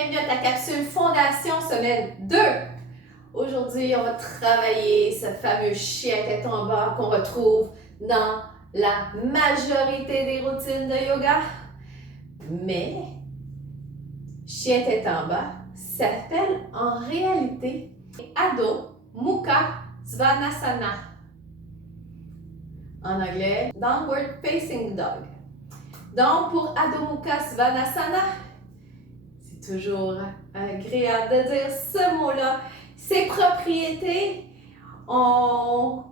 bienvenue à ta capsule Fondation Semaine 2. Aujourd'hui, on va travailler ce fameux chien tête en bas qu'on retrouve dans la majorité des routines de yoga. Mais, chien tête en bas s'appelle en réalité Adho Mukha Svanasana. En anglais, Downward Facing Dog. Donc, pour Adho Mukha Svanasana, c'est toujours agréable de dire ce mot-là. Ses propriétés, on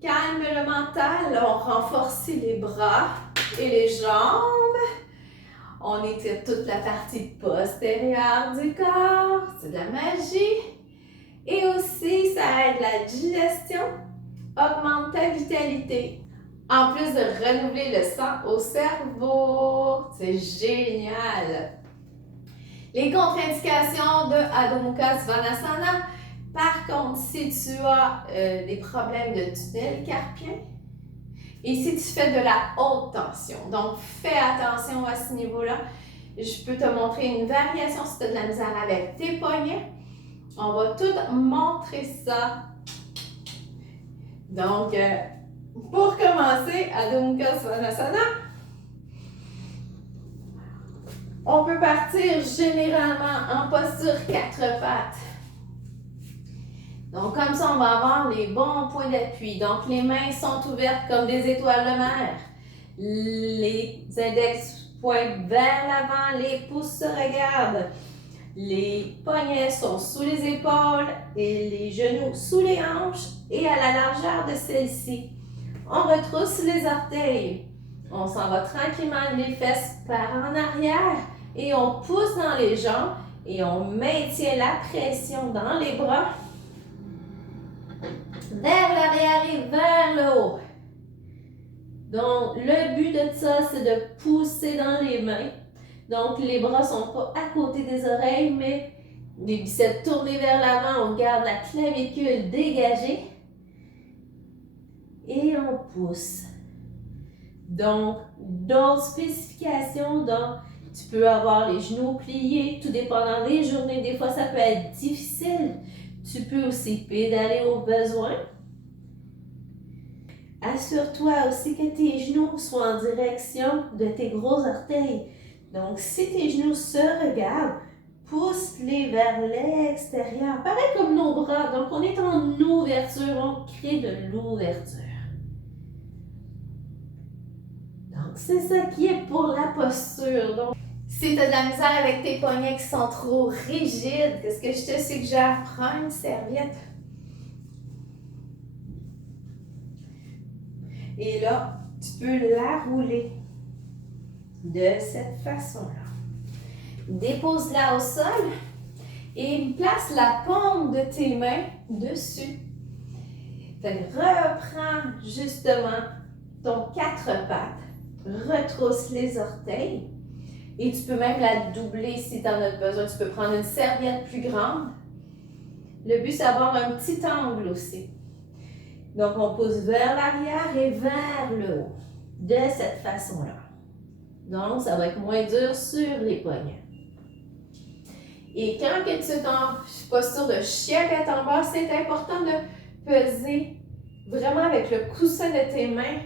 calme le mental, on renforce les bras et les jambes. On étire toute la partie postérieure du corps, c'est de la magie. Et aussi, ça aide la digestion, augmente ta vitalité. En plus de renouveler le sang au cerveau, c'est génial! Les contre-indications de Adho Mukha Svanasana, par contre, si tu as des problèmes de tunnel carpien et si tu fais de la haute tension, donc fais attention à ce niveau-là. Je peux te montrer une variation si tu as de la misère avec tes poignets. On va tout montrer ça. Donc, pour commencer, Adho Mukha Svanasana, on peut partir généralement en posture 4 pattes. Donc, comme ça, on va avoir les bons points d'appui. Donc, les mains sont ouvertes comme des étoiles de mer. Les index pointent vers l'avant, les pouces se regardent. Les poignets sont sous les épaules et les genoux sous les hanches et à la largeur de celle-ci. On retrousse les orteils. On s'en va tranquillement les fesses par en arrière et on pousse dans les jambes et on maintient la pression dans les bras vers l'arrière et vers le haut. Donc, le but de ça, c'est de pousser dans les mains. Donc, les bras ne sont pas à côté des oreilles, mais les biceps tournés vers l'avant, on garde la clavicule dégagée et on pousse. Donc, d'autres spécifications, donc, tu peux avoir les genoux pliés, tout dépendant des journées. Des fois, ça peut être difficile. Tu peux aussi pédaler au besoin. Assure-toi aussi que tes genoux soient en direction de tes gros orteils. Donc, si tes genoux se regardent, pousse-les vers l'extérieur. Pareil comme nos bras. Donc, on est en ouverture. On crée de l'ouverture. Donc, c'est ça qui est pour la posture. Donc, si tu as de la misère avec tes poignets qui sont trop rigides, qu'est-ce que je te suggère? Prends une serviette. Et là, tu peux la rouler de cette façon-là. Dépose-la au sol et place la paume de tes mains dessus. Fait que reprends justement ton 4 pattes, retrousse les orteils et tu peux même la doubler si tu en as besoin. Tu peux prendre une serviette plus grande. Le but, c'est d'avoir un petit angle aussi. Donc, on pousse vers l'arrière et vers le haut, de cette façon-là. Donc, ça va être moins dur sur les poignets. Et quand tu es en posture de chien tête en bas, c'est important de peser vraiment avec le coussin de tes mains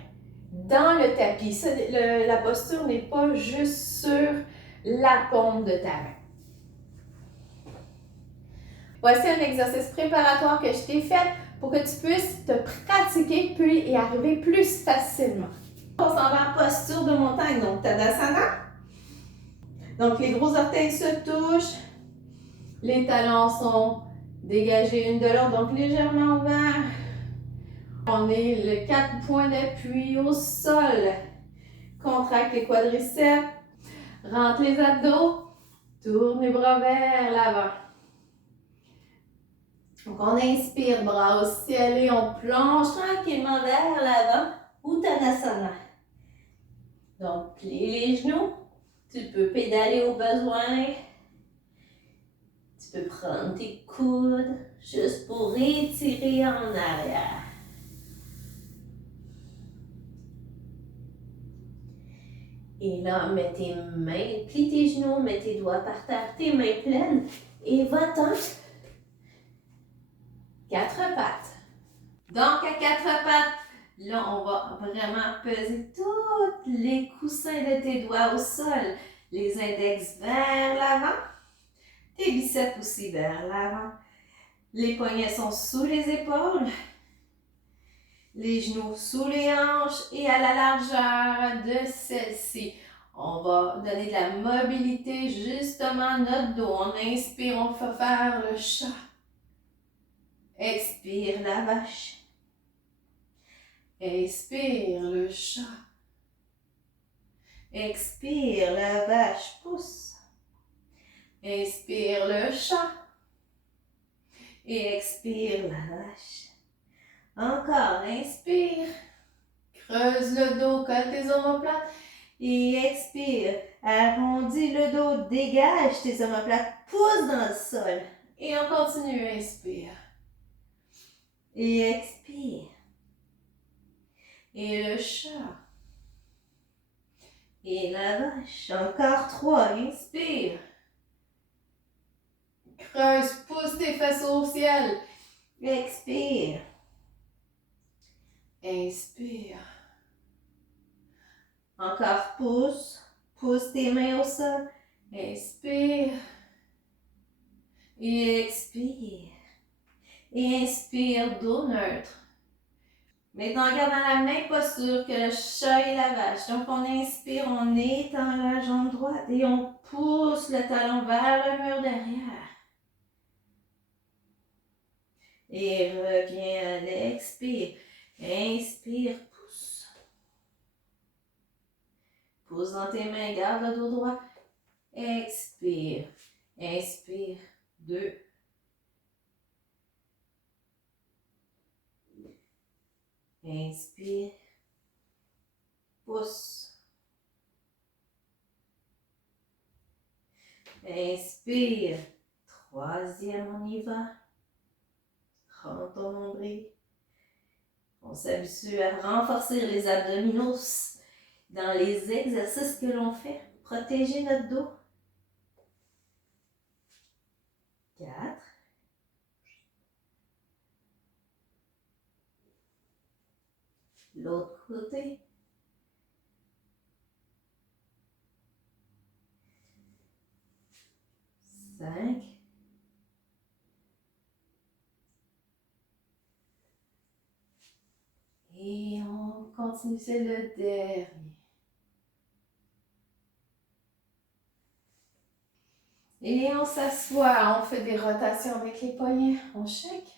dans le tapis. La posture n'est pas juste sur la paume de ta main. Voici un exercice préparatoire que je t'ai fait pour que tu puisses te pratiquer puis y arriver plus facilement. On s'en va en posture de montagne, donc Tadasana. Donc les gros orteils se touchent, les talons sont dégagés une de l'autre, donc légèrement ouverts. On est le 4 points d'appui au sol. Contracte les quadriceps, rentre les abdos, tourne les bras vers l'avant. Donc, on inspire, bras au ciel et on plonge tranquillement vers l'avant, Uttanasana. Donc, plie les genoux. Tu peux pédaler au besoin. Tu peux prendre tes coudes juste pour étirer en arrière. Et là, mets tes mains, plie tes genoux, mets tes doigts par terre, tes mains pleines. Et va-t'en. 4 pattes. Donc, à 4 pattes, là, on va vraiment peser tous les coussins de tes doigts au sol. Les index vers l'avant. Tes biceps aussi vers l'avant. Les poignets sont sous les épaules. Les genoux sous les hanches et à la largeur de celle-ci. On va donner de la mobilité justement à notre dos. On inspire, on va faire le chat. Expire la vache. Expire le chat. Expire la vache pousse. Inspire le chat. Et expire la vache. Encore, inspire. Creuse le dos, colle tes omoplates. Et expire. Arrondis le dos, dégage tes omoplates, pousse dans le sol. Et on continue, inspire. Et expire. Et le chat. Et la vache. Encore 3, inspire. Creuse, pousse tes fesses au ciel. Expire. Inspire. Encore pousse. Pousse tes mains au sol. Inspire. Et expire. Et inspire, dos neutre. Maintenant, garde dans la même posture que le chat et la vache. Donc, on inspire, on étend la jambe droite et on pousse le talon vers le mur derrière. Et reviens à l'expire. Inspire, pousse. Pousse dans tes mains, garde le dos droit. Expire. Inspire. 2. Inspire. Pousse. Inspire. 3e, on y va. Rends ton nombril. On s'habitue à renforcer les abdominaux dans les exercices que l'on fait. Protéger notre dos. 4. L'autre côté. 5. Et on continue, c'est le dernier. Et on s'assoit, on fait des rotations avec les poignets, on shake.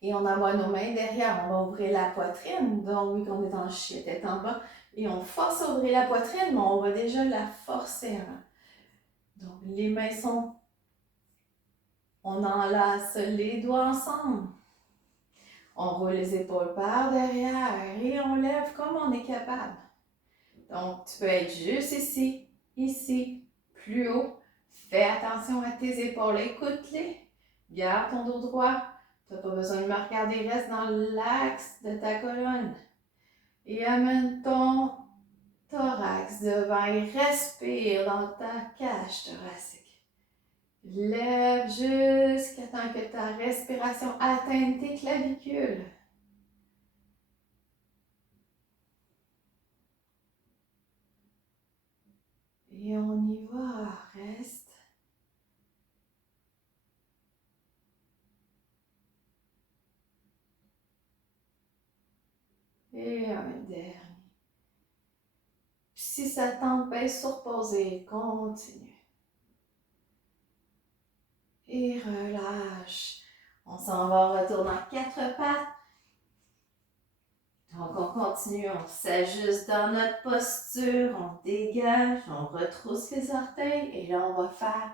Et on envoie nos mains derrière, on va ouvrir la poitrine. Donc oui, qu'on est en chien, tête en bas. Et on force à ouvrir la poitrine, mais on va déjà la forcer avant. Donc les mains sont... On enlace les doigts ensemble. On roule les épaules par derrière et on lève comme on est capable. Donc, tu peux être juste ici, ici, plus haut. Fais attention à tes épaules, écoute-les. Garde ton dos droit. Tu n'as pas besoin de me regarder, reste dans l'axe de ta colonne. Et amène ton thorax devant et respire dans ta cage thoracique. Lève jusqu'à temps que ta respiration atteigne tes clavicules. Et on y va, reste. Et un dernier. Puis si ça t'empêche sur poser, continue. Et relâche. On s'en va, on retourne en 4 pattes. Donc on continue, on s'ajuste dans notre posture, on dégage, on retrousse les orteils et là on va faire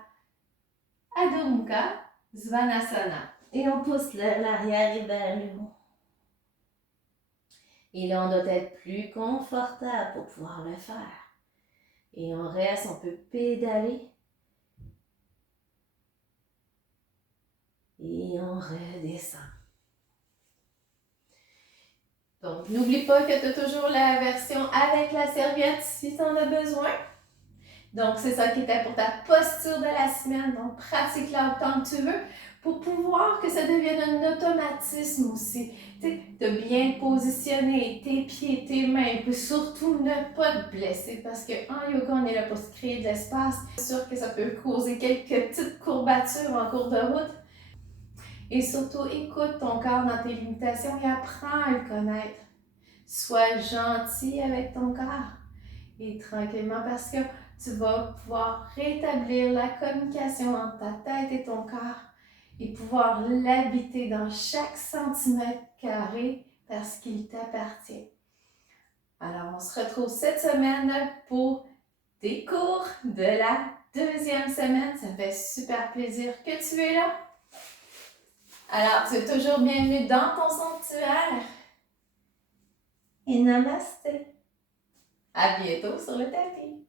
Adho Mukha Svanasana. Et on pousse l'arrière et vers le haut. Et là on doit être plus confortable pour pouvoir le faire. Et on reste, on peut pédaler. Et on redescend. Donc, n'oublie pas que tu as toujours la version avec la serviette si tu en as besoin. Donc, c'est ça qui était pour ta posture de la semaine. Donc, pratique-la autant que tu veux pour pouvoir que ça devienne un automatisme aussi. Tu sais, de bien positionner tes pieds, tes mains, puis surtout ne pas te blesser parce qu'en yoga, on est là pour se créer de l'espace. C'est sûr que ça peut causer quelques petites courbatures en cours de route. Et surtout, écoute ton corps dans tes limitations et apprends à le connaître. Sois gentil avec ton corps et tranquillement parce que tu vas pouvoir rétablir la communication entre ta tête et ton corps et pouvoir l'habiter dans chaque centimètre carré parce qu'il t'appartient. Alors, on se retrouve cette semaine pour des cours de la deuxième semaine. Ça me fait super plaisir que tu es là. Alors, tu es toujours bienvenue dans ton sanctuaire. Et namasté. À bientôt sur le tapis.